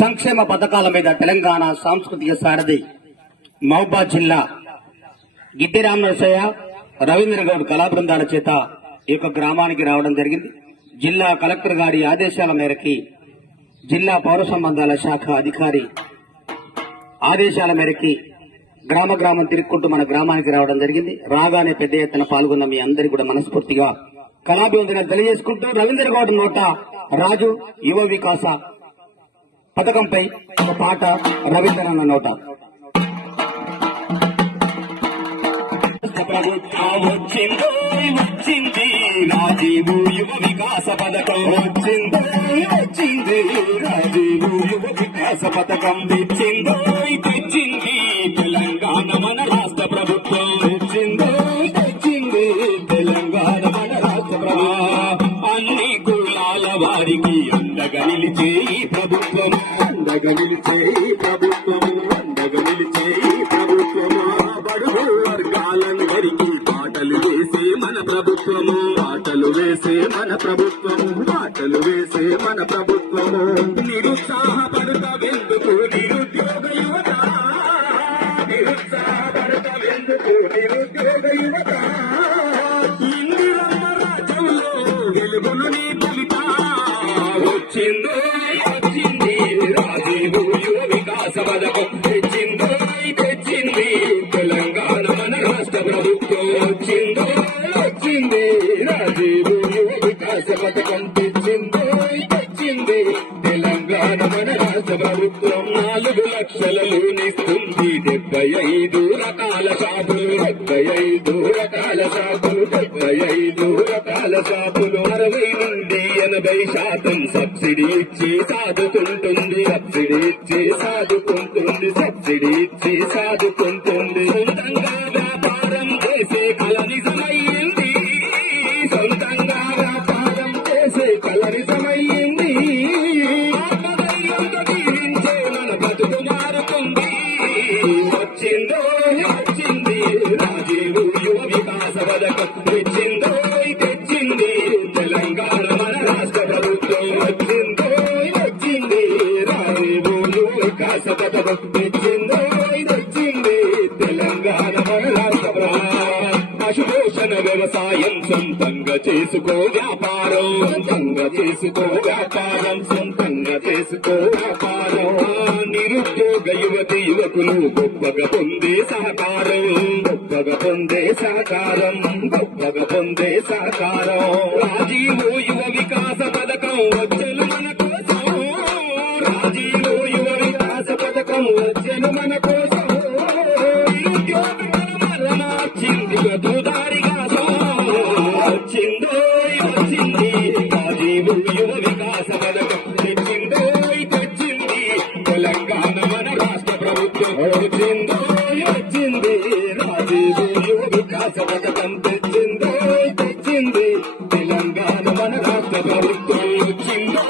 సంక్షేమ పథకాల మీద తెలంగాణ సాంస్కృతిక సారథి మహబూబాద్ జిల్లా గిడ్డి రామనరసయ్య, రవీంద్ర గౌడ్ కళా బృందాల చేత ఈ యొక్క గ్రామానికి రావడం జరిగింది. జిల్లా కలెక్టర్ గారి ఆదేశాల మేరకి జిల్లా పౌర సంబంధాల శాఖ అధికారి ఆదేశాల మేరకి గ్రామం తిరుక్కుంటూ మన గ్రామానికి రావడం జరిగింది. రాగానే పెద్ద ఎత్తున పాల్గొన్న మీ అందరికీ కూడా మనస్ఫూర్తిగా కళాభివందనాలు తెలియజేసుకుంటూ రవీంద్ర గౌడ్ నోట రాజు యువ వికాస పథకంపై ఒక పాట రవీంద్ర అన్న నోట. వచ్చింది రాజీవు యువ వికాస పథకం, వచ్చింది రాజీవు యువ వికాస పథకం, తెచ్చింది తెలంగాణ మన రాష్ట్ర ప్రభుత్వం, తెచ్చింది తెలంగాణ మన రాష్ట్ర ప్రభుత్వం. అన్ని కులాల వారికి అండగా నిలిచే ఈ ప్రభుత్వం, అండగా నిలిచే ఈ ప్రభుత్వం, అండగా నిలిచే ఈ ప్రభుత్వం. బడుగు వర్గాలను వరికి పాటలు వేసే మన ప్రభుత్వము, పాటలు వేసే మన ప్రభుత్వము, పాటలు వేసే మన ప్రభుత్వము. నిరుత్సాహపడతావెందుకు నిరుద్యోగ యువత, నిరుత్సాహపడతావెందుకు నిరుద్యోగ యువత. ఇందిరమ్మ రాజ్యంలో వెలుగును నీ ఫలిత, వచ్చింది రాజీవు యువ వికాస పథకం, తెచ్చింది తెలంగాణ మన రాష్ట్ర ప్రభుత్వం, వచ్చింది రాజీవు యువ వికాస పథకం, తెచ్చింది తెలంగాణ మన రాష్ట్ర ప్రభుత్వం. 4 లక్షల లోనిస్తుంది 75 రకాల షాపులు, 75 రకాల షాపులు, 75 రకాల షాపులు. 60 నుండి 80% సబ్సిడీ ఇచ్చి సాదుకుంటుంది, సబ్సిడీ ఇచ్చి సాదుకుంటుంది, సబ్సిడీ ఇచ్చి సాదుకుంటుంది. సొంతంగా వ్యాపారం చేసే కళ నిజమయ్యింది, సొంతంగా వ్యాపారం చేసే కళ నిజమయ్యింది. ఆత్మధైర్యంతో జీవించే మన బతుకు మారుతుంది. వచ్చింది రాజీవు యువ వికాస పథకం, తెచ్చింది తెలంగాణ మన రాష్ట్ర ప్రభుత్వం, వచ్చింది రాజీవు యువ వికాస పథకం, తెచ్చింది తెలంగాణ మన రాష్ట్ర ప్రభుత్వం. పశుపోషణ వ్యవసాయం సొంతంగా చేసుకో వ్యాపారం, సొంతంగా చేసుకో వ్యాపారం, సొంతంగా చేసుకో వ్యాపారం. నిరుద్యోగ యువతి యువకులు గొప్పగా పొందే సహకారం, గొప్పగా పొందే సహకారం, గొప్పగా పొందే సహకారం. రాజీవు యువ వికాస పథకం వచ్చెను మన కోసం, రాజీవు యువ వికాస పథకం వచ్చెను మన కోసం. నిరుద్యోగ మరణాచింది బతుదారిగా వచ్చింది రాజీవు యువ వికాస పథకం, తెచ్చింది తెలంగాణ మన రాష్ట్ర ప్రభుత్వం, వచ్చింది రాజీవు యువ వికాస పథకం, తెచ్చింది తెలంగాణ మన రాష్ట్ర ప్రభుత్వం. వచ్చింది